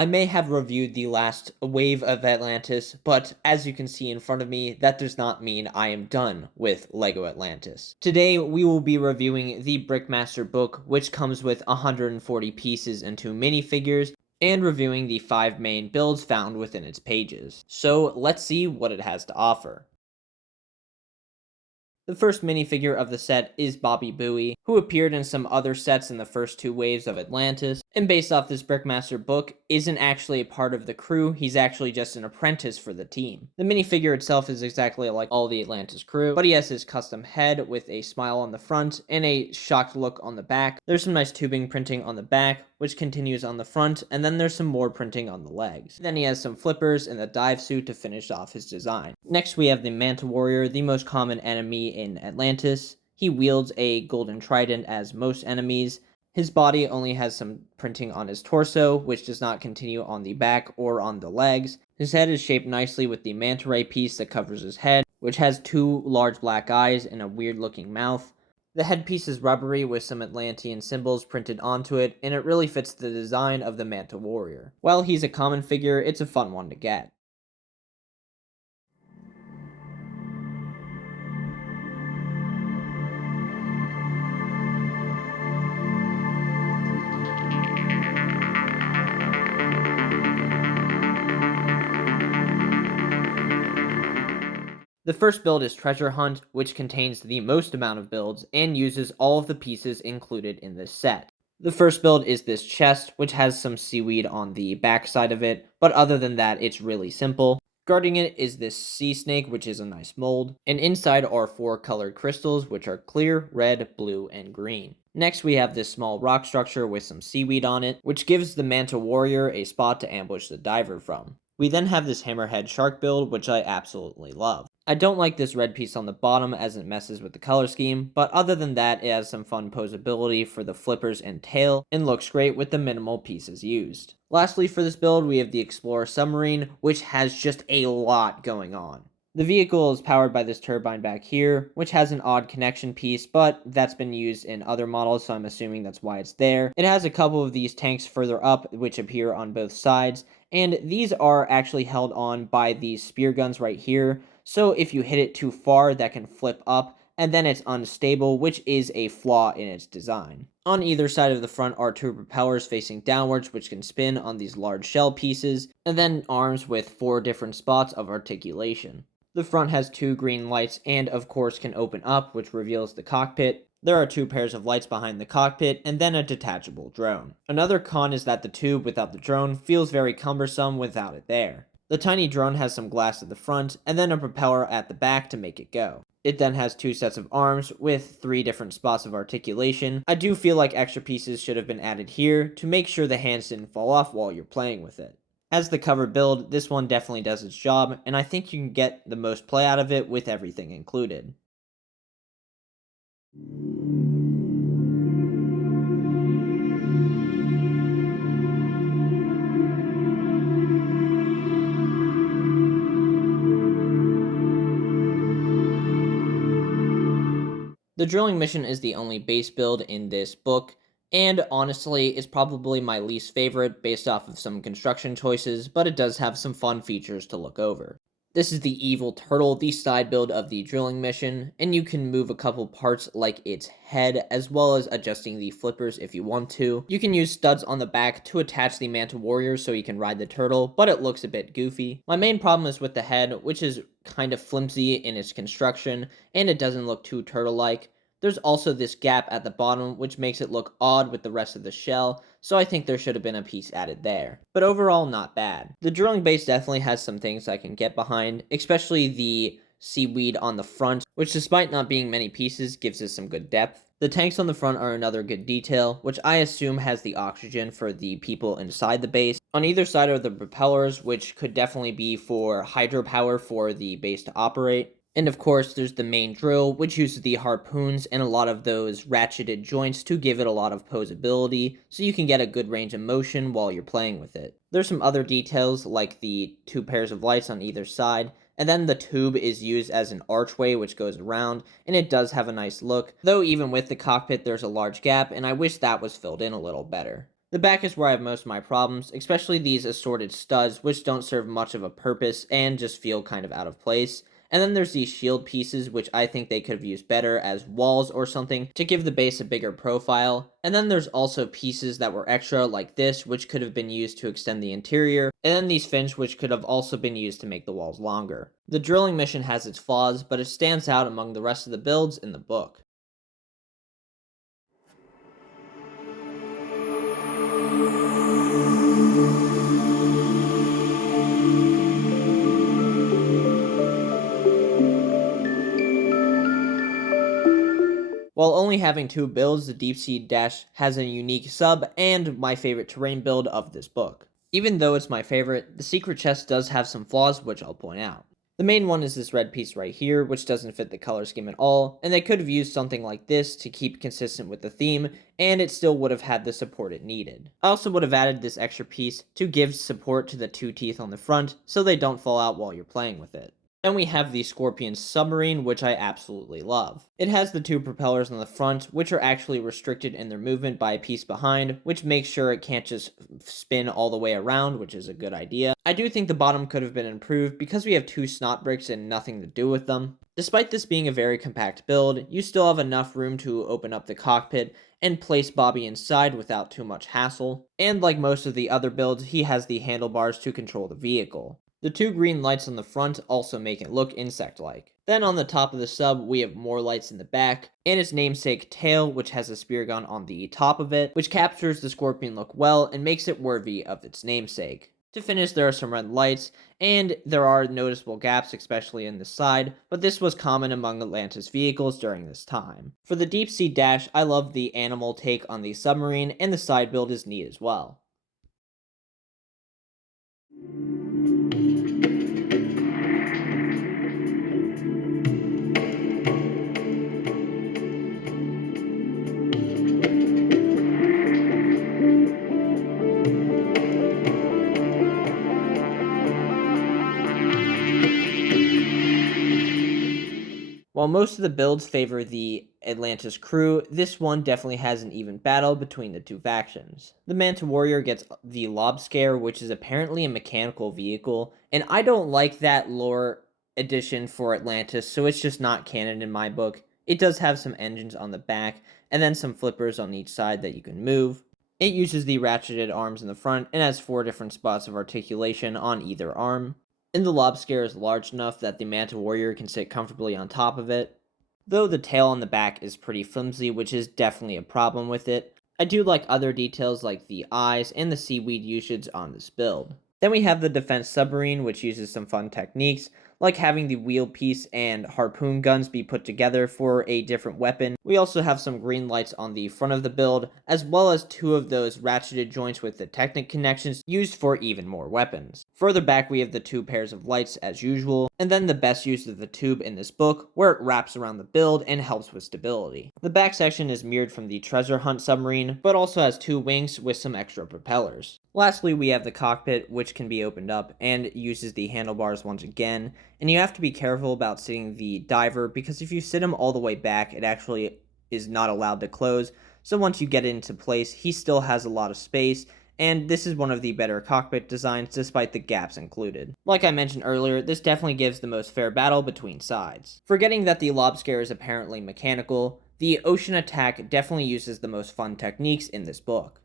I may have reviewed the last wave of Atlantis, but as you can see in front of me, that does not mean I am done with Lego Atlantis. Today, we will be reviewing the Brickmaster Book, which comes with 140 pieces and 2 minifigures, and reviewing the 5 main builds found within its pages. So let's see what it has to offer. The first minifigure of the set is Bobby Booey, who appeared in some other sets in the first 2 waves of Atlantis, and based off this Brickmaster book, isn't actually a part of the crew, he's actually just an apprentice for the team. The minifigure itself is exactly like all the Atlantis crew, but he has his custom head with a smile on the front and a shocked look on the back. There's some nice tubing printing on the back, which continues on the front, and then there's some more printing on the legs. Then he has some flippers and a dive suit to finish off his design. Next we have the Manta Warrior, the most common enemy in Atlantis. He wields a golden trident as most enemies. His body only has some printing on his torso, which does not continue on the back or on the legs. His head is shaped nicely with the manta ray piece that covers his head, which has 2 large black eyes and a weird looking mouth. The headpiece is rubbery with some Atlantean symbols printed onto it, and it really fits the design of the Manta Warrior. While he's a common figure, it's a fun one to get. The first build is Treasure Hunt, which contains the most amount of builds and uses all of the pieces included in this set. The first build is this chest, which has some seaweed on the back side of it, but other than that, it's really simple. Guarding it is this sea snake, which is a nice mold, and inside are 4 colored crystals, which are clear, red, blue, and green. Next, we have this small rock structure with some seaweed on it, which gives the Manta Warrior a spot to ambush the diver from. We then have this hammerhead shark build, which I absolutely love. I don't like this red piece on the bottom as it messes with the color scheme, but other than that, it has some fun posability for the flippers and tail, and looks great with the minimal pieces used. Lastly for this build, we have the Explorer Submarine, which has just a lot going on. The vehicle is powered by this turbine back here, which has an odd connection piece, but that's been used in other models, so I'm assuming that's why it's there. It has a couple of these tanks further up, which appear on both sides, and these are actually held on by these spear guns right here, so if you hit it too far, that can flip up, and then it's unstable, which is a flaw in its design. On either side of the front are 2 propellers facing downwards, which can spin on these large shell pieces, and then arms with 4 different spots of articulation. The front has 2 green lights and of course can open up, which reveals the cockpit. There are 2 pairs of lights behind the cockpit and then a detachable drone. Another con is that the tube without the drone feels very cumbersome without it there. The tiny drone has some glass at the front and then a propeller at the back to make it go. It then has 2 sets of arms with 3 different spots of articulation. I do feel like extra pieces should have been added here to make sure the hands didn't fall off while you're playing with it. As the cover build, this one definitely does its job, and I think you can get the most play out of it with everything included. The drilling mission is the only base build in this book, and honestly is probably my least favorite based off of some construction choices, but it does have some fun features to look over. This is the Evil Turtle, the side build of the drilling mission, and you can move a couple parts like its head, as well as adjusting the flippers if you want to. You can use studs on the back to attach the Manta Warrior so you can ride the turtle, but it looks a bit goofy. My main problem is with the head, which is kind of flimsy in its construction, and it doesn't look too turtle-like. There's also this gap at the bottom, which makes it look odd with the rest of the shell, so I think there should have been a piece added there. But overall, not bad. The drilling base definitely has some things I can get behind, especially the seaweed on the front, which despite not being many pieces, gives us some good depth. The tanks on the front are another good detail, which I assume has the oxygen for the people inside the base. On either side are the propellers, which could definitely be for hydropower for the base to operate. And of course, there's the main drill, which uses the harpoons and a lot of those ratcheted joints to give it a lot of posability, so you can get a good range of motion while you're playing with it. There's some other details, like the 2 pairs of lights on either side, and then the tube is used as an archway which goes around, and it does have a nice look, though even with the cockpit there's a large gap, and I wish that was filled in a little better. The back is where I have most of my problems, especially these assorted studs, which don't serve much of a purpose and just feel kind of out of place. And then there's these shield pieces, which I think they could have used better as walls or something to give the base a bigger profile. And then there's also pieces that were extra, like this, which could have been used to extend the interior. And then these fins, which could have also been used to make the walls longer. The drilling mission has its flaws, but it stands out among the rest of the builds in the book. While only having 2 builds, the Deep Sea Dash has a unique sub and my favorite terrain build of this book. Even though it's my favorite, the secret chest does have some flaws which I'll point out. The main one is this red piece right here, which doesn't fit the color scheme at all, and they could have used something like this to keep consistent with the theme, and it still would have had the support it needed. I also would have added this extra piece to give support to the 2 teeth on the front, so they don't fall out while you're playing with it. Then we have the Scorpion submarine, which I absolutely love. It has the 2 propellers on the front, which are actually restricted in their movement by a piece behind, which makes sure it can't just spin all the way around, which is a good idea. I do think the bottom could have been improved because we have 2 snot bricks and nothing to do with them. Despite this being a very compact build, you still have enough room to open up the cockpit and place Bobby inside without too much hassle. And like most of the other builds, he has the handlebars to control the vehicle. The 2 green lights on the front also make it look insect-like. Then on the top of the sub, we have more lights in the back, and its namesake tail, which has a spear gun on the top of it, which captures the Scorpion look well and makes it worthy of its namesake. To finish, there are some red lights, and there are noticeable gaps, especially in the side, but this was common among Atlantis vehicles during this time. For the Deep Sea Dash, I love the animal take on the submarine, and the side build is neat as well. While most of the builds favor the Atlantis crew, this one definitely has an even battle between the 2 factions. The Manta Warrior gets the Lobscare, which is apparently a mechanical vehicle, and I don't like that lore addition for Atlantis, so it's just not canon in my book. It does have some engines on the back, and then some flippers on each side that you can move. It uses the ratcheted arms in the front, and has 4 different spots of articulation on either arm. And the Lobscare is large enough that the Manta Warrior can sit comfortably on top of it. Though the tail on the back is pretty flimsy, which is definitely a problem with it, I do like other details like the eyes and the seaweed usage on this build. Then we have the defense submarine, which uses some fun techniques, like having the wheel piece and harpoon guns be put together for a different weapon. We also have some green lights on the front of the build, as well as 2 of those ratcheted joints with the Technic connections used for even more weapons. Further back we have the 2 pairs of lights as usual, and then the best use of the tube in this book, where it wraps around the build and helps with stability. The back section is mirrored from the treasure hunt submarine, but also has 2 wings with some extra propellers. Lastly, we have the cockpit, which can be opened up and uses the handlebars once again, and you have to be careful about sitting the diver because if you sit him all the way back, it actually is not allowed to close, so once you get it into place, he still has a lot of space, and this is one of the better cockpit designs despite the gaps included. Like I mentioned earlier, this definitely gives the most fair battle between sides. Forgetting that the Lobscare is apparently mechanical, the Ocean Attack definitely uses the most fun techniques in this book.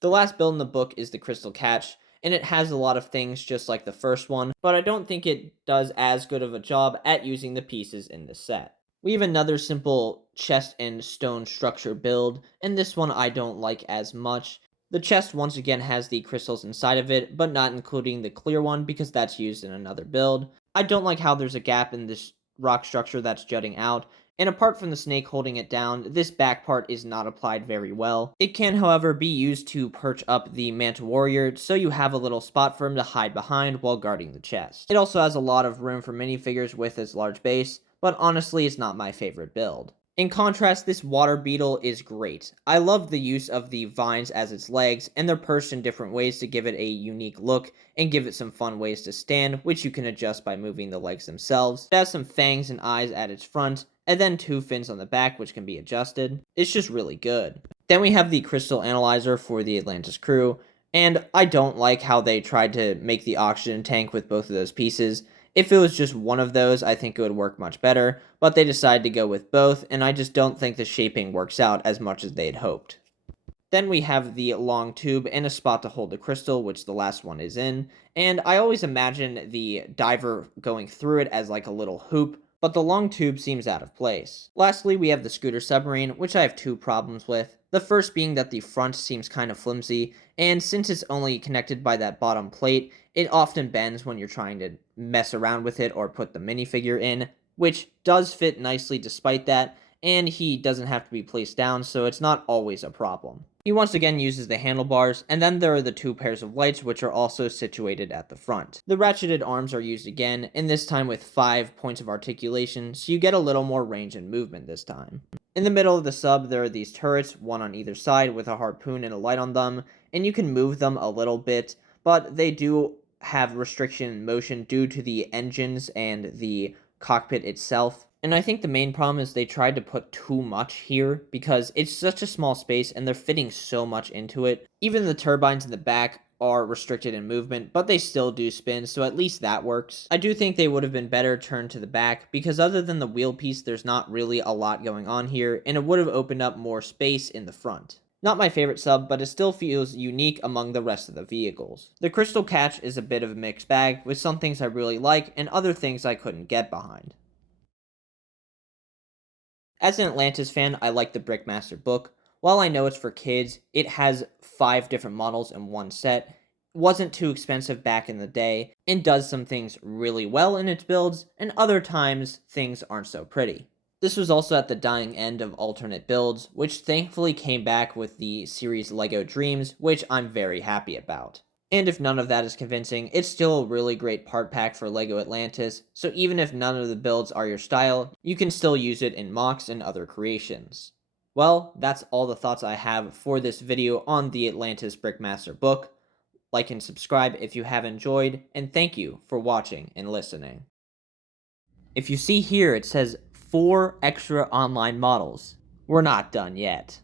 The last build in the book is the Crystal Catch, and it has a lot of things just like the first one, but I don't think it does as good of a job at using the pieces in this set. We have another simple chest and stone structure build, and this one I don't like as much. The chest once again has the crystals inside of it, but not including the clear one because that's used in another build. I don't like how there's a gap in this rock structure that's jutting out, and apart from the snake holding it down, this back part is not applied very well. It can, however, be used to perch up the Manta Warrior, so you have a little spot for him to hide behind while guarding the chest. It also has a lot of room for minifigures with its large base, but honestly it's not my favorite build. In contrast, this water beetle is great. I love the use of the vines as its legs, and they're perched in different ways to give it a unique look and give it some fun ways to stand, which you can adjust by moving the legs themselves. It has some fangs and eyes at its front, and then 2 fins on the back which can be adjusted. It's just really good. Then we have the crystal analyzer for the Atlantis crew, and I don't like how they tried to make the oxygen tank with both of those pieces. If it was just one of those, I think it would work much better, but they decided to go with both, and I just don't think the shaping works out as much as they'd hoped. Then we have the long tube and a spot to hold the crystal, which the last one is in, and I always imagine the diver going through it as like a little hoop, but the long tube seems out of place. Lastly, we have the scooter submarine, which I have 2 problems with. The first being that the front seems kind of flimsy, and since it's only connected by that bottom plate, it often bends when you're trying to mess around with it or put the minifigure in, which does fit nicely despite that, and he doesn't have to be placed down, so it's not always a problem. He once again uses the handlebars, and then there are the 2 pairs of lights which are also situated at the front. The ratcheted arms are used again, and this time with 5 points of articulation, so you get a little more range and movement this time. In the middle of the sub, there are these turrets, one on either side with a harpoon and a light on them, and you can move them a little bit, but they do have restriction in motion due to the engines and the cockpit itself. And I think the main problem is they tried to put too much here because it's such a small space and they're fitting so much into it. Even the turbines in the back are restricted in movement, but they still do spin, so at least that works. I do think they would have been better turned to the back because other than the wheel piece, there's not really a lot going on here, and it would have opened up more space in the front. Not my favorite sub, but it still feels unique among the rest of the vehicles. The crystal catch is a bit of a mixed bag, with some things I really like and other things I couldn't get behind. As an Atlantis fan, I like the Brickmaster book. While I know it's for kids, it has 5 different models in one set, wasn't too expensive back in the day, and does some things really well in its builds, and other times things aren't so pretty. This was also at the dying end of alternate builds, which thankfully came back with the series Lego Dreams, which I'm very happy about. And if none of that is convincing, it's still a really great part pack for Lego Atlantis, so even if none of the builds are your style, you can still use it in mocks and other creations. Well, that's all the thoughts I have for this video on the Atlantis Brickmaster book. Like and subscribe if you have enjoyed, and thank you for watching and listening. If you see here, it says 4 extra online models. We're not done yet.